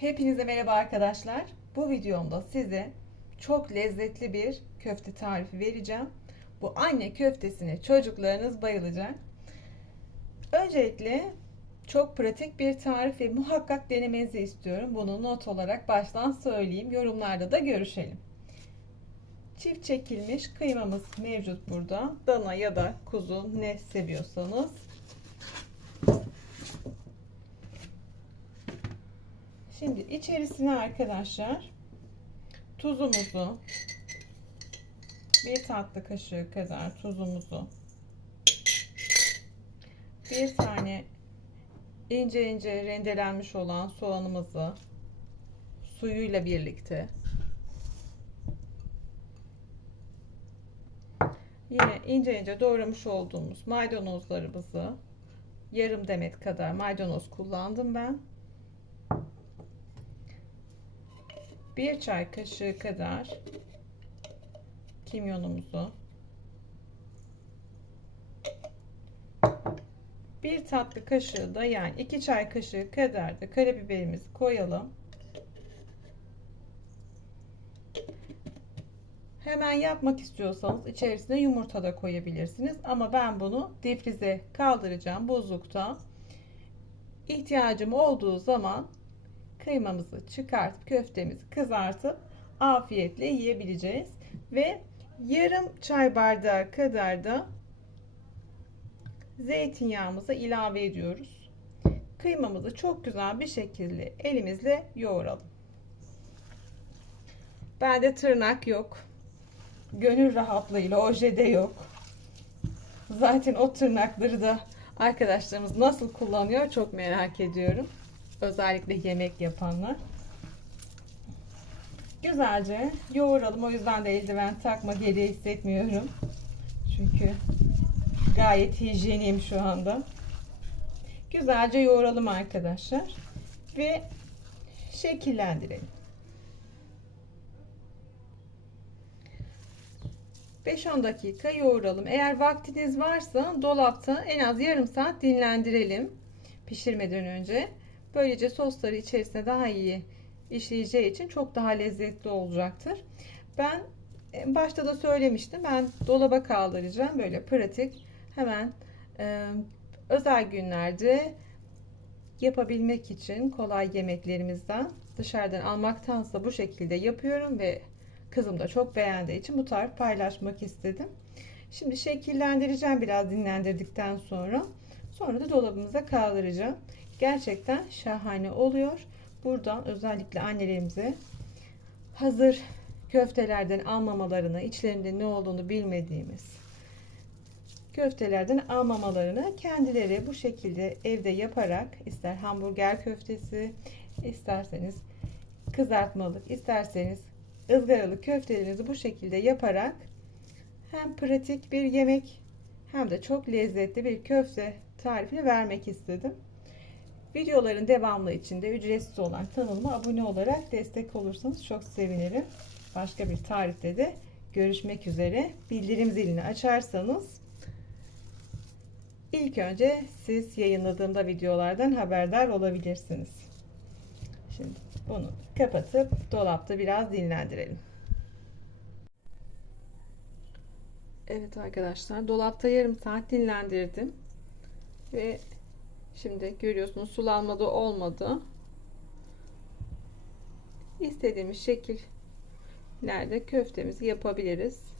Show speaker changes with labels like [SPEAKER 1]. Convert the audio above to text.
[SPEAKER 1] Hepinize merhaba arkadaşlar. Bu videomda size çok lezzetli bir köfte tarifi vereceğim. Bu anne köftesine çocuklarınız bayılacak. Öncelikle çok pratik bir tarif ve muhakkak denemenizi istiyorum. Bunu not olarak baştan söyleyeyim. Yorumlarda da görüşelim. Çift çekilmiş kıymamız mevcut burada. Dana ya da kuzu ne seviyorsanız. Şimdi içerisine arkadaşlar tuzumuzu bir tatlı kaşığı kadar tuzumuzu bir tane ince ince rendelenmiş olan soğanımızı suyuyla birlikte yine ince ince doğramış olduğumuz maydanozlarımızı yarım demet kadar maydanoz kullandım ben. Bir çay kaşığı kadar kimyonumuzu bir tatlı kaşığı da yani iki çay kaşığı kadar da karabiberimizi koyalım. Hemen yapmak istiyorsanız içerisine yumurta da koyabilirsiniz. Ama ben bunu difrize kaldıracağım buzlukta. İhtiyacım olduğu zaman kıymamızı çıkartıp köftemizi kızartıp afiyetle yiyebileceğiz. Ve yarım çay bardağı kadar da zeytinyağımızı ilave ediyoruz. Kıymamızı çok güzel bir şekilde elimizle yoğuralım. Bende tırnak yok. Gönül rahatlığıyla ojede yok. Zaten o tırnakları da arkadaşlarımız nasıl kullanıyor çok merak ediyorum. Özellikle yemek yapanlar. Güzelce yoğuralım. O yüzden de eldiven takma gereği hissetmiyorum. Çünkü gayet hijyeniyim şu anda. Güzelce yoğuralım arkadaşlar. Ve şekillendirelim. 5-10 dakika yoğuralım. Eğer vaktiniz varsa dolapta en az yarım saat dinlendirelim pişirmeden önce. Böylece sosları içerisine daha iyi işleyeceği için çok daha lezzetli olacaktır. Ben başta da söylemiştim. Ben dolaba kaldıracağım. Böyle pratik hemen e, özel günlerde yapabilmek için kolay yemeklerimizden dışarıdan almaktansa bu şekilde yapıyorum ve kızım da çok beğendiği için bu tarif paylaşmak istedim. Şimdi şekillendireceğim biraz dinlendirdikten sonra. Sonra da dolabımıza kaldıracağım. Gerçekten şahane oluyor. Buradan özellikle annelerimize hazır köftelerden almamalarını, içlerinde ne olduğunu bilmediğimiz köftelerden almamalarını kendileri bu şekilde evde yaparak ister hamburger köftesi, isterseniz kızartmalık, isterseniz ızgaralı köftelerinizi bu şekilde yaparak hem pratik bir yemek hem de çok lezzetli bir köfte tarifini vermek istedim. Videoların devamlı içinde ücretsiz olan kanalıma abone olarak destek olursanız çok sevinirim. Başka bir tarifte de görüşmek üzere. Bildirim zilini açarsanız ilk önce siz yayınladığımda videolardan haberdar olabilirsiniz. Şimdi bunu kapatıp dolapta biraz dinlendirelim. Evet arkadaşlar dolapta yarım saat dinlendirdim. Ve şimdi görüyorsunuz sulanmadı olmadı. İstediğimiz şekillerde köftemizi yapabiliriz.